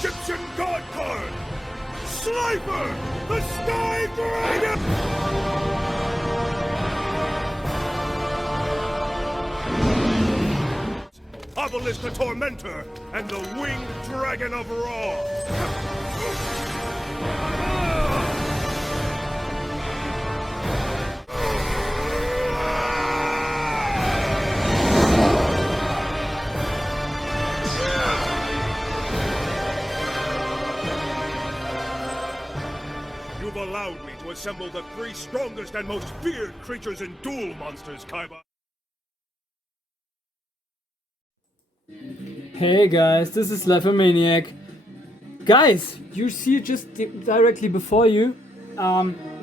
Egyptian god card! Sniper, the Sky Dragon! Obelisk the Tormentor and the Winged Dragon of Ra! You've allowed me to assemble the 3 strongest and most feared creatures in Duel Monsters, Kaibas. Hey guys, this is Maniac. Guys, you see just directly before you,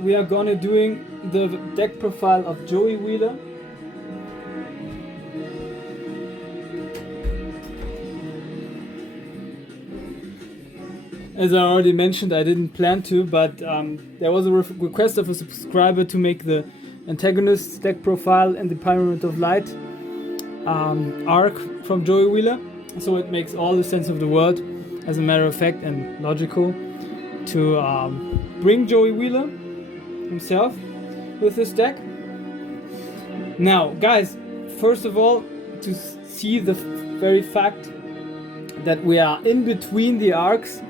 we are gonna doing the deck profile of Joey Wheeler. As I already mentioned, I didn't plan to, but there was a request of a subscriber to make the antagonist deck profile in the Pyramid of Light arc from Joey Wheeler. So it makes all the sense of the world, as a matter of fact, and logical, to bring Joey Wheeler himself with this deck. Now, guys, first of all, to see the very fact that we are in between the arcs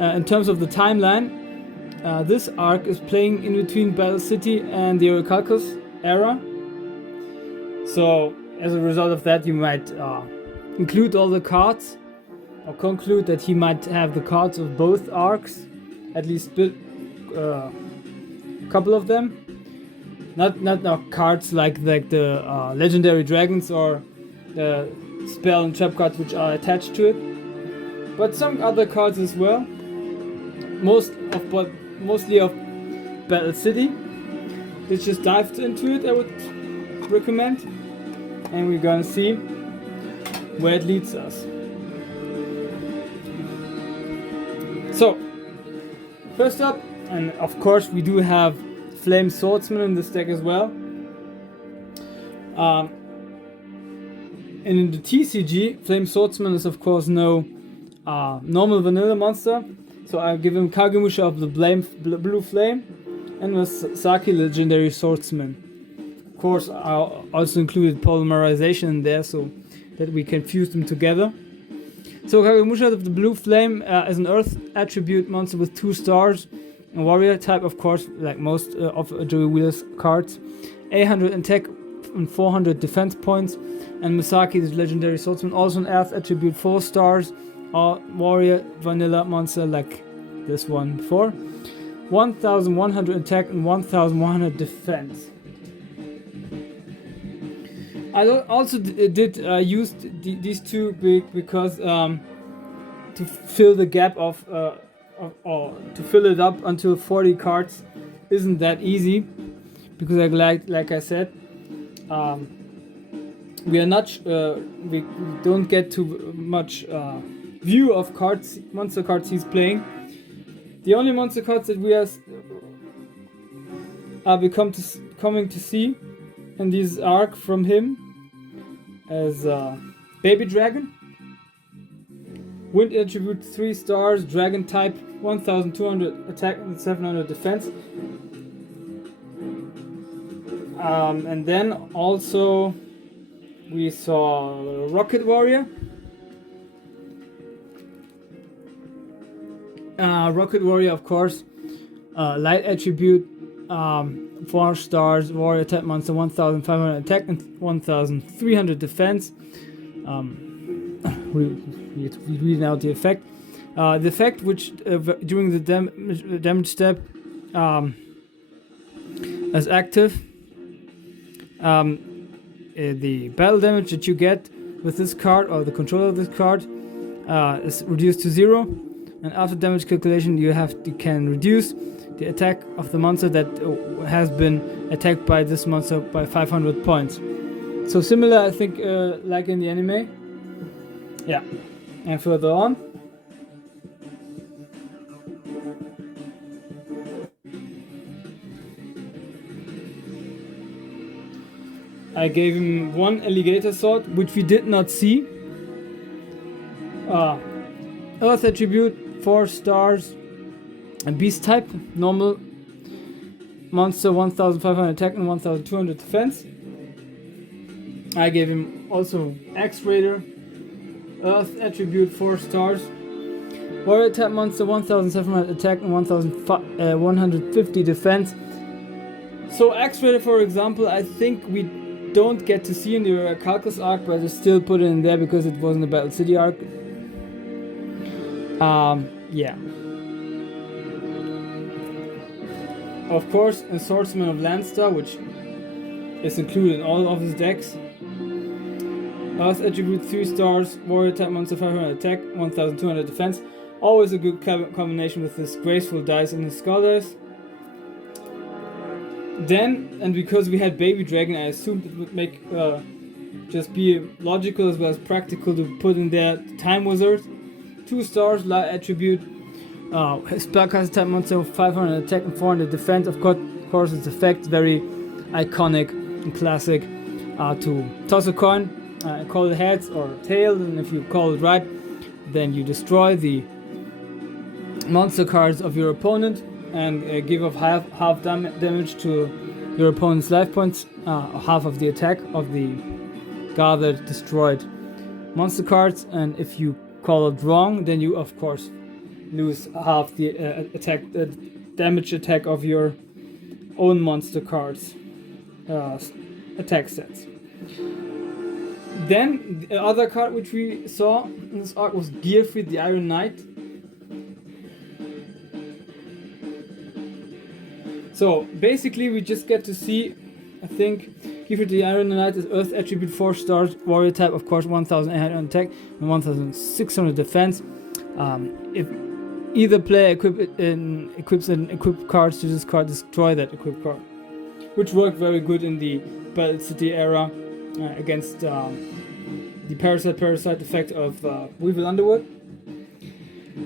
in terms of the timeline, this arc is playing in between Battle City and the Orichalcos era. So, as a result of that, you might include all the cards, or conclude that he might have the cards of both arcs, at least a couple of them. Not cards like the legendary dragons or the spell and trap cards which are attached to it, but some other cards as well. Mostly of Battle City. Let's just dive into it, I would recommend, and we're gonna see where it leads us. So, first up, and of course we do have Flame Swordsman in this deck as well. And in the TCG, Flame Swordsman is of course no normal vanilla monster. So I give him Kagemusha of the Blue Flame and Masaki Legendary Swordsman. Of course, I also included Polymerization in there so that we can fuse them together. So Kagemusha of the Blue Flame is an Earth attribute monster with 2 stars. A warrior type, of course, like most of Joey Wheeler's cards. 800 attack and 400 defense points. And Masaki, the Legendary Swordsman, also an Earth attribute, 4 stars. Or warrior vanilla monster like this one before. 1100 attack and 1100 defense. I also did use these two because to fill the gap of or to fill it up until 40 cards isn't that easy, because like I said, we are not we don't get too much view of monster cards he's playing. The only monster cards that we are coming to see in this arc from him as Baby Dragon, Wind attribute 3 stars, Dragon type, 1200 attack and 700 defense. And then also we saw Rocket Warrior. Rocket Warrior, of course, light attribute, 4 stars, warrior type monster, 1500 attack and 1300 defense. We read out the effect. The effect which during the damage step is active. The battle damage that you get with this card, or the controller of this card, is reduced to 0. And after damage calculation, you can reduce the attack of the monster that has been attacked by this monster by 500 points. So similar, I think, like in the anime. Yeah. And further on, I gave him 1 alligator sword, which we did not see. Earth attribute, 4 stars, and beast type, normal monster, 1500 attack and 1200 defense. I gave him also X-Raider, Earth attribute, 4 stars, warrior type monster, 1700 attack and 1150 defense. So X-Raider, for example, I think we don't get to see in the Calcus arc, but I still put it in there because it wasn't a Battle City arc. Yeah. Of course, a Swordsman of Landstar, which is included in all of his decks. Earth attribute, 3 stars, warrior type monster, 500 attack, 1200 defense. Always a good combination with this graceful dice and his skull dice. Then, and because we had Baby Dragon, I assumed it would make just be logical as well as practical to put in there Time Wizard. 2 stars, light attribute, spellcaster type monster, 500 attack and 400 defense. Of course, its effect very iconic and classic. To toss a coin, call it heads or tails, and if you call it right, then you destroy the monster cards of your opponent and give off half damage to your opponent's life points, half of the attack of the gathered destroyed monster cards. And if you call it wrong, then you of course lose half the damage attack of your own monster cards attack sets. Then the other card which we saw in this arc was Gearfried, the Iron Knight. So basically we just get to see, I think, Gearfried the Iron Knight is Earth attribute, 4 stars, warrior type, of course, 1800 attack and 1600 defense. If either player equips an equipped card to this card, destroy that equipped card, which worked very good in the Battle City era against the parasite effect of Weevil Underwood.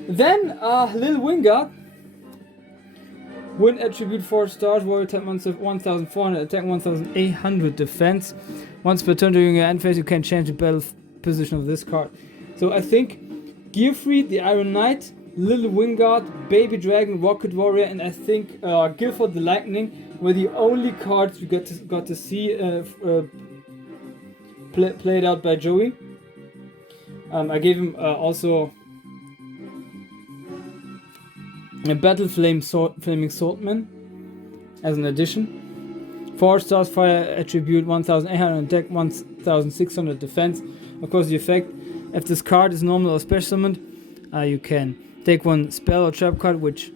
Then Lil Wingard, wind attribute, 4 stars, warrior type monster, 1400 attack, 1800 defense. Once per turn during your end phase, you can change the battle position of this card. So I think Gearfried, the Iron Knight, Lil Wingard, Baby Dragon, Rocket Warrior, and I think Guilford the Lightning were the only cards we got to see played out by Joey. I gave him also a Battle Flaming Swordman as an addition. 4 stars, fire attribute, 1800 attack, 1600 defense. Of course, the effect, if this card is normal or special summoned, you can take one spell or trap card which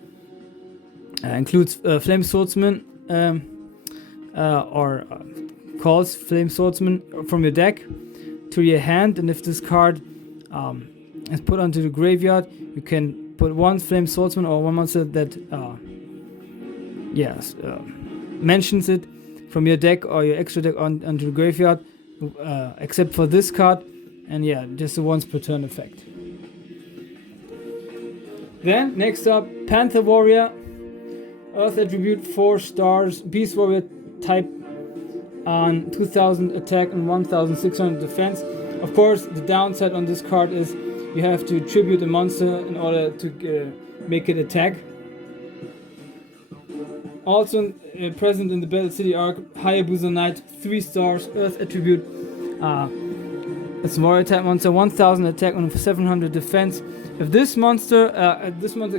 includes Flame Swordsman or calls Flame Swordsman from your deck to your hand, and if this card is put onto the graveyard, you can put one Flame Swordsman or one monster that mentions it from your deck or your extra deck onto the graveyard, except for this card, and yeah, just a once per turn effect. Then next up, Panther Warrior, Earth attribute, 4 stars, Beast Warrior type on 2000 attack and 1600 defense. Of course, the downside on this card is you have to tribute a monster in order to make it attack. Also present in the Battle City arc, Hayabusa Knight, 3 stars, Earth attribute. It's a warrior type monster, 1000 attack and 700 defense. If this monster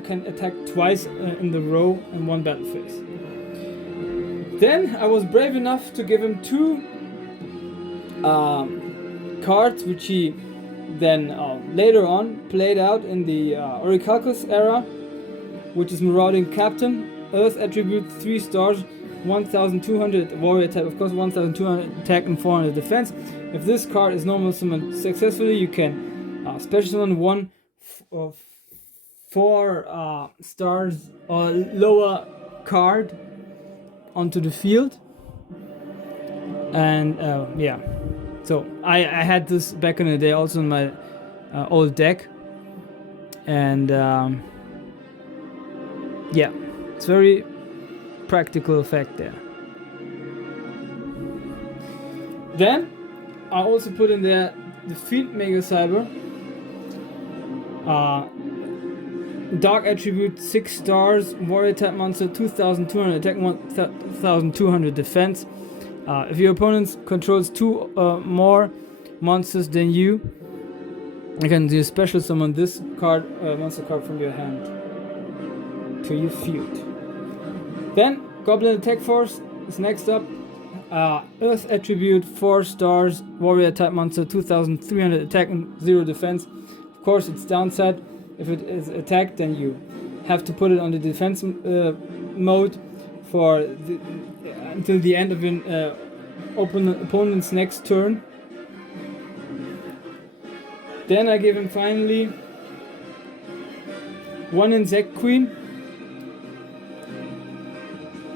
can attack twice in the row in one battle phase. Then I was brave enough to give him 2 cards, which he then later on played out in the Orichalcus era, which is Marauding Captain, Earth attribute, 3 stars, 1200 warrior type, of course, 1200 attack and 400 defense. If this card is normal summoned successfully, you can special summon 1 of 4 stars or lower card onto the field. And yeah, so I had this back in the day also in my old deck, and yeah, it's very practical effect there. Then I also put in there the Fiend Mega Cyber, Dark attribute, 6 stars, warrior type monster, 2200 attack, 1200 defense. If your opponent controls 2 more monsters than you can do special summon this card, monster card from your hand to your field. Then Goblin Attack Force is next up. Earth attribute, 4 stars, warrior type monster, 2300 attack and 0 defense. Of course, its downside, if it is attacked, then you have to put it on the defense mode for until the end of your opponent's next turn. Then I give him finally 1 Insect Queen,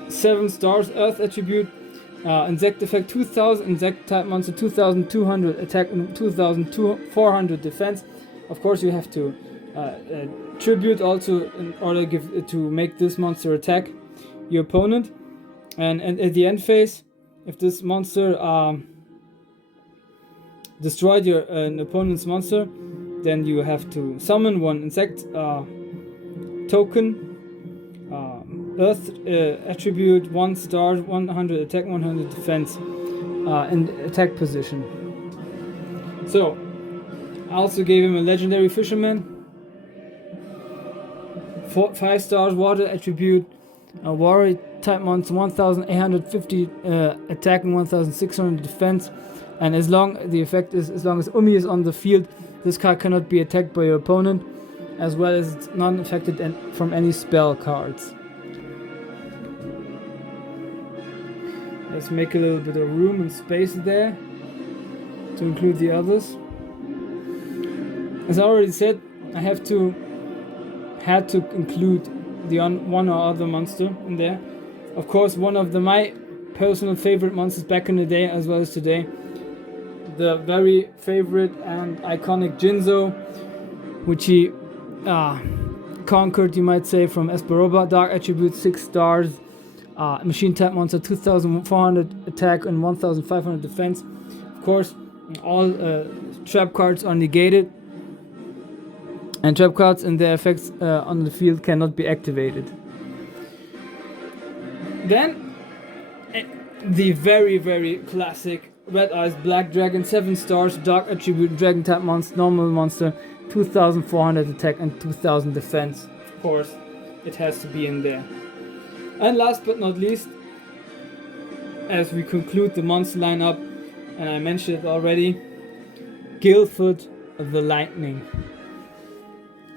7 stars, Earth attribute, insect effect, 2000 insect type monster, 2200 attack and 2400 defense. Of course, you have to tribute also in order to make this monster attack your opponent. And at the end phase, if this monster destroyed an opponent's monster, then you have to summon 1 insect token, Earth attribute, 1 star, 100 attack, 100 defense, in attack position. So I also gave him a legendary fisherman, 5 stars, water attribute, warrior type monster, 1850 attack and 1600 defense. And as long as Umi is on the field, this card cannot be attacked by your opponent, as well as it's non-affected from any spell cards. Let's make a little bit of room and space there to include the others. As I already said, I had to include the one or other monster in there. Of course, one of my personal favorite monsters back in the day as well as today, the very favorite and iconic Jinzo, which he conquered, you might say, from Esperoba. Dark attribute, 6 stars, machine type monster, 2400 attack and 1500 defense. Of course, all trap cards are negated, and trap cards and their effects on the field cannot be activated. Then the very, very classic Red Eyes Black Dragon, 7 stars, dark attribute, dragon type monster, normal monster, 2400 attack and 2000 defense. Of course, it has to be in there. And last but not least, as we conclude the monster lineup, and I mentioned it already, Guildford the Lightning.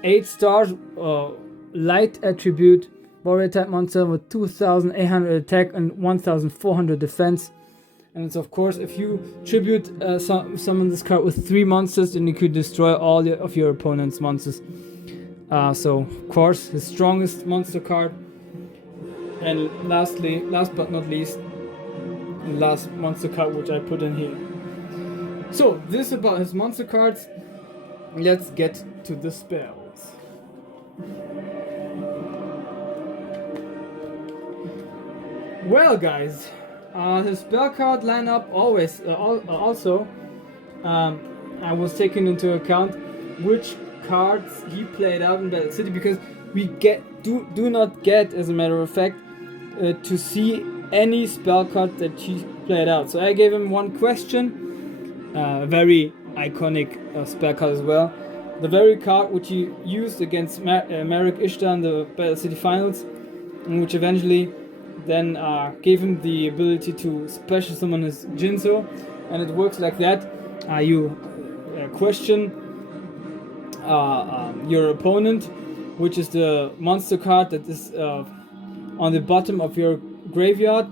8 stars, light attribute, warrior type monster with 2800 attack and 1400 defense. And it's of course, if you tribute summon this card with 3 monsters, then you could destroy all of your opponent's monsters. So of course, his strongest monster card. And lastly, last but not least, the last monster card which I put in here. So this about his monster cards. Let's get to the spells. Well, guys, his spell card lineup always also I was taking into account which cards he played out in Battle City, because we do not get, as a matter of fact, to see any spell card that he played out. So I gave him one question, very iconic spell card as well. The very card which he used against Marek Ishtar in the Battle City Finals, and which eventually then gave him the ability to special summon his Jinzo. And it works like that. You question your opponent, which is the monster card that is on the bottom of your graveyard,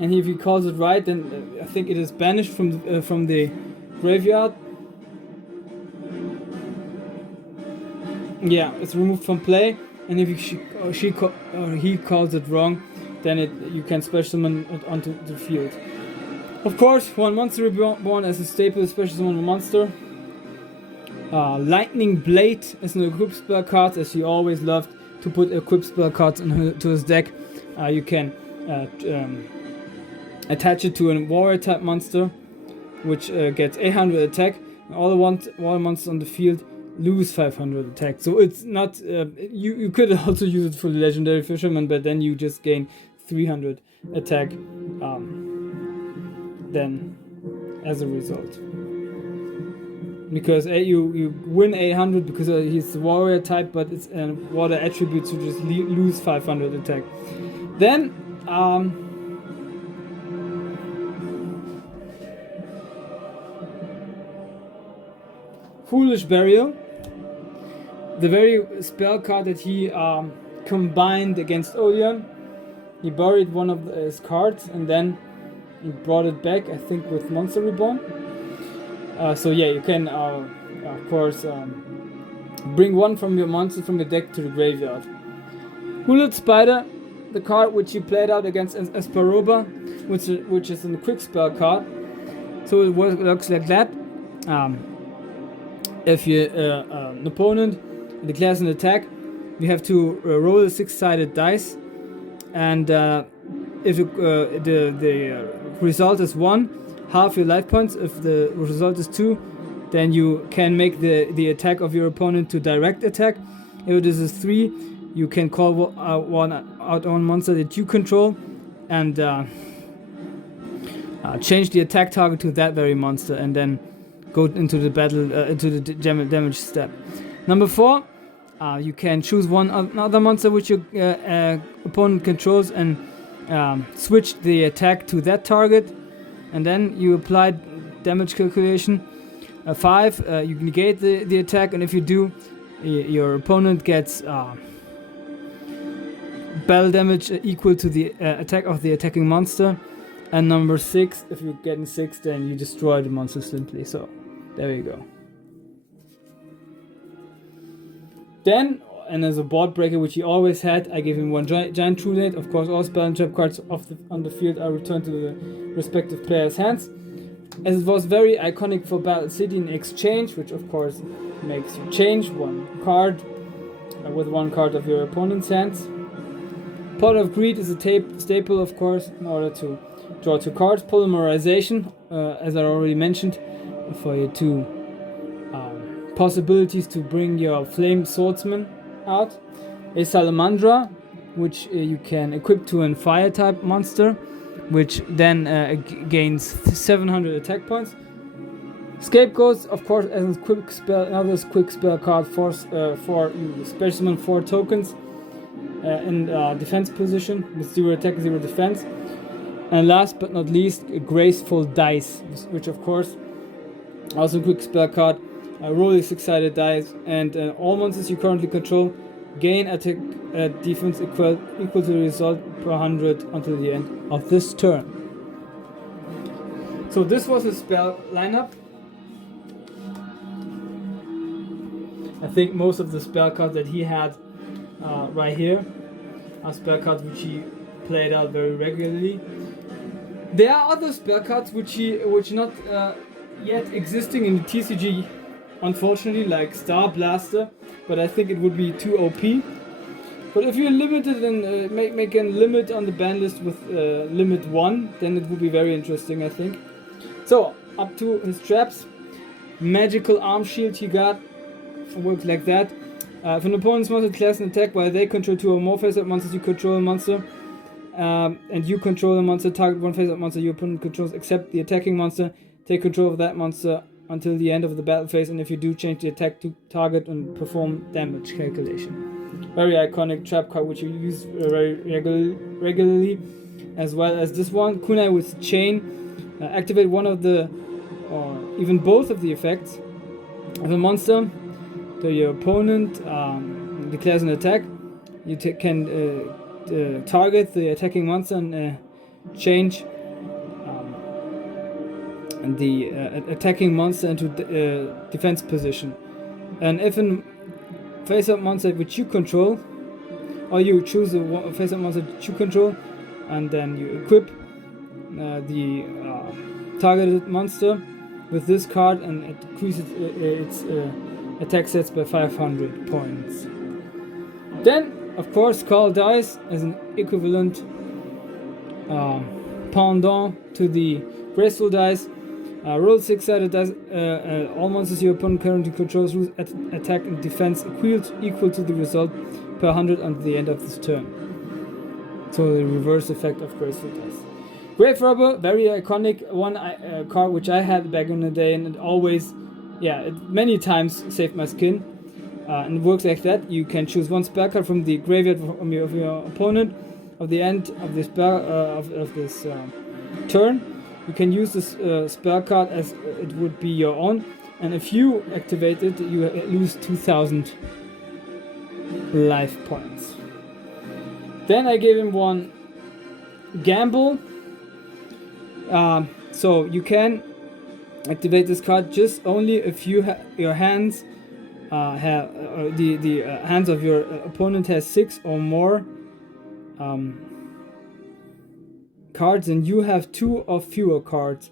and if he calls it right, then I think it is banished from the graveyard. Yeah, it's removed from play, and if he calls it wrong, then you can special summon it onto the field. Of course, one monster reborn as a staple special summon monster. Lightning Blade is an equip spell card, as he always loved to put equip spell cards into his deck. You can attach it to a warrior type monster, which gets 800 attack. And all monsters on the field lose 500 attack. So it's not, you could also use it for the legendary fisherman, but then you just gain 300 attack then as a result. Because you win 800 because he's the warrior type, but it's a water attribute, so just lose 500 attack. Then Foolish Burial, the very spell card that he combined against Odion. He buried one of his cards and then he brought it back, I think, with Monster Reborn. So yeah, you can of course bring one from your monster from your deck to the graveyard. Hooded Spider, the card which you played out against Esparoba, which is a quick spell card. So it works like that. If you an opponent declares an attack, you have to roll a 6-sided dice, and if the result is 1, half your life points. If the result is 2, then you can make the attack of your opponent to direct attack. If it is 3, you can call one monster that you control and change the attack target to that very monster, and then go into the battle, into the damage step. Number 4, you can choose another monster which your opponent controls and switch the attack to that target, and then you apply damage calculation. 5, you negate the attack, and if you do, your opponent gets battle damage equal to the attack of the attacking monster. And number 6, if you get in 6, then you destroy the monster simply. So there you go. Then, and as a board breaker, which he always had, I gave him one giant True Date. Of course, all spell and trap cards on the field are returned to the respective player's hands. As it was very iconic for Battle City in exchange, which of course makes you change one card with one card of your opponent's hands. Pot of Greed is a staple, of course, in order to draw 2 cards. Polymerization, as I already mentioned, for your 2 possibilities to bring your Flame Swordsman out. A Salamandra, which you can equip to a fire type monster, which then gains 700 attack points. Scapegoats, of course, as a quick spell, another quick spell card for specimen 4 tokens in defense position with 0 attack, 0 defense. And last but not least, a Graceful Dice, which of course also a quick spell card. Roll a 6-sided dice, and all monsters you currently control gain attack defense equal to the result per 100 until the end of this turn. So this was his spell lineup. I think most of the spell cards that he had right here are spell cards which he played out very regularly. There are other spell cards which not yet existing in the TCG, unfortunately, like Star Blaster, but I think it would be too OP. But if you're limited and make a limit on the ban list with limit 1, then it would be very interesting, I think. So, up to his traps. Magical Arm Shield he got, works like that. If an opponent's monster declares an attack while they control 2 or more face-up monsters, you control a monster, and you control a monster, target one face-up monster your opponent controls except the attacking monster, take control of that monster until the end of the battle phase, and if you do, change the attack to target and perform damage calculation. Very iconic trap card which you use very regularly, as well as this one, Kunai with Chain. Activate one of the, or even both of the effects of a monster. So your opponent declares an attack. You can target the attacking monster and change the attacking monster into defense position. And if a face-up monster which you control, or you choose a face-up monster that you control, and then you equip the targeted monster with this card, and it increases its attack sets by 500 points. Then, of course, Call Dice as an equivalent pendant to the Graceful Dice. Roll 6-sided dice. All monsters your opponent currently controls lose attack and defense equal to the result per 100 until the end of this turn. So the reverse effect of Graceful Dice. Grave Robber, very iconic one card which I had back in the day, and it always, it many times saved my skin. And it works like that. You can choose one spell card from the graveyard of your opponent at the end of this turn. You can use this spell card as it would be your own, and if you activate it, you lose 2,000 life points. Then I gave him one Gamble. So you can activate this card just only if your hands have the hands of your opponent has 6 or more cards, and you have 2 or fewer cards.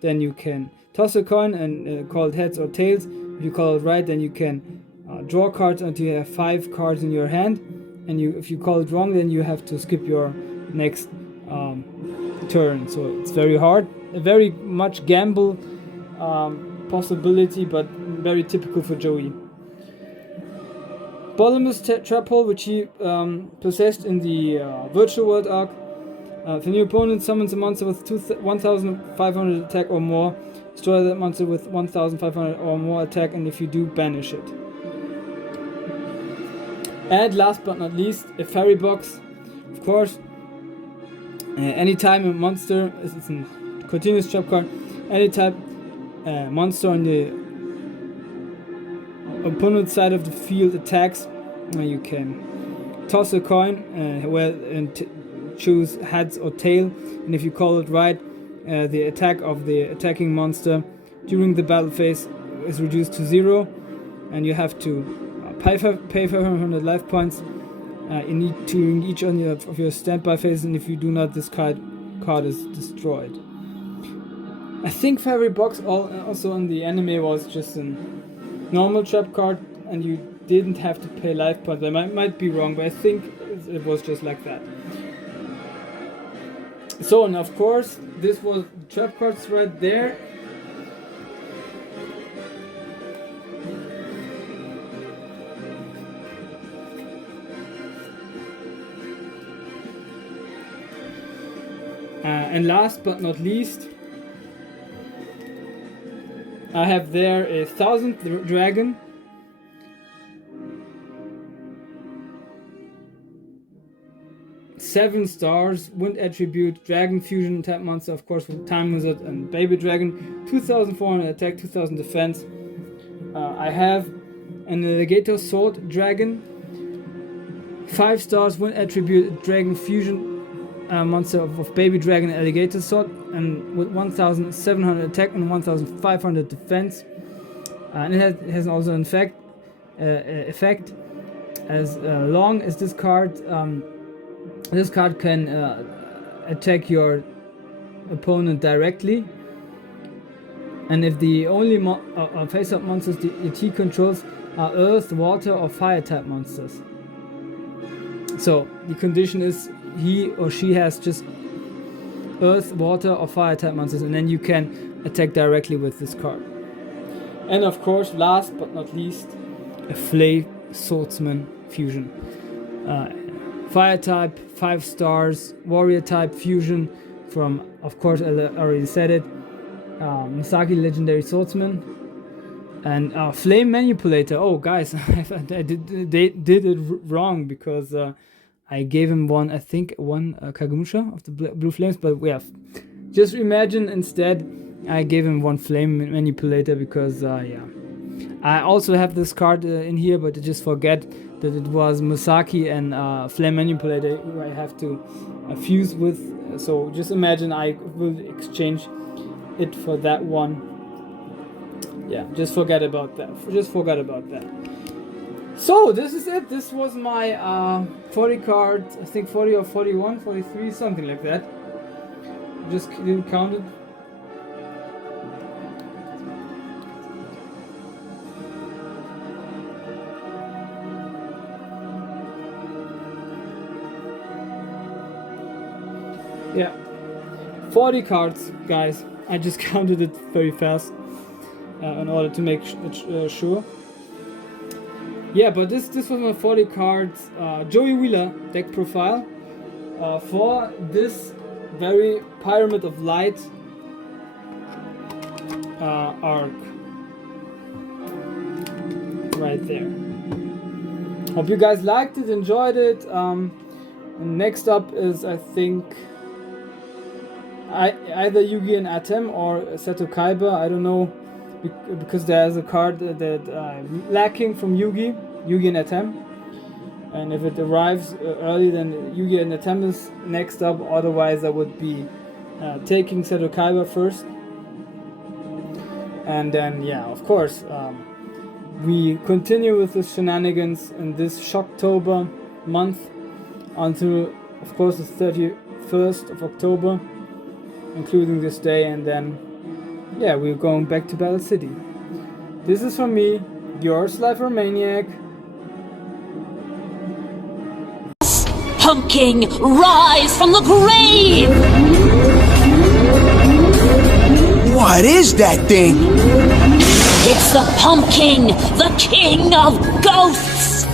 Then you can toss a coin and call it heads or tails. If you call it right, then you can draw cards until you have 5 cards in your hand, and if you call it wrong, then you have to skip your next turn. So it's very hard, a very much gamble possibility, but very typical for Joey. Bottomless Trap Hole, which he possessed in the Virtual World arc. If a new opponent summons a monster with 1,500 attack or more, destroy that monster with 1,500 or more attack, and if you do, banish it. And last but not least, a Fairy Box. Of course, anytime a monster, it's a continuous trap card, anytime a monster on the opponent's side of the field attacks, you can toss a coin and choose heads or tail, and if you call it right, the attack of the attacking monster during the battle phase is reduced to 0, and you have to pay 500 life points during each of your standby phases, and if you do not, this card is destroyed. I think Fairy Box also in the anime was just a normal trap card, and you didn't have to pay life points. I might be wrong, but I think it was just like that. So, and of course, this was the trap cards right there. And last but not least, I have there a 1000th Dragon. Seven stars, wind attribute, dragon fusion type monster, of course, with time wizard and baby dragon. 2,400 attack, 2,000 defense. I have an alligator sword dragon. 5 stars, wind attribute, dragon fusion monster of baby dragon and alligator sword, and with 1,700 attack and 1,500 defense. And it has also an effect as long as this card. This card can attack your opponent directly, and if the only face-up monsters he controls are earth, water, or fire type monsters. So the condition is he or she has just earth, water, or fire type monsters, and then you can attack directly with this card. And of course, last but not least, a Flay Swordsman fusion. Fire type, 5 stars, warrior type fusion from, of course, I already said it, Misaki Legendary Swordsman, and Flame Manipulator. Oh, guys, I did it wrong because I gave him one Kagemusha of the Blue Flames, but just imagine instead I gave him one Flame Manipulator because, I also have this card in here, but I just forget that it was Musaki and Flame Manipulator who I have to fuse with. So just imagine I will exchange it for that one. Yeah, just forget about that. So this is it. This was my 40 card, I think 40 or 41, 43, something like that. Just didn't count it. Yeah, 40 cards, guys. I just counted it very fast in order to make sure. Yeah, but this was my 40 cards Joey Wheeler deck profile for this very Pyramid of Light arc right there. Hope you guys liked it, enjoyed it. Next up is, I think, either Yugi and Atem or Seto Kaiba. I don't know, because there's a card that I'm lacking from Yugi and Atem. And if it arrives early, then Yugi and Atem is next up. Otherwise, I would be taking Seto Kaiba first. And then, yeah, of course, we continue with the shenanigans in this Shocktober month until, of course, the 31st of October, including this day, and then, yeah, we're going back to Battle City. This is from me, your Slifer Maniac. Pumpkin, rise from the grave! What is that thing? It's the Pumpkin, the king of ghosts!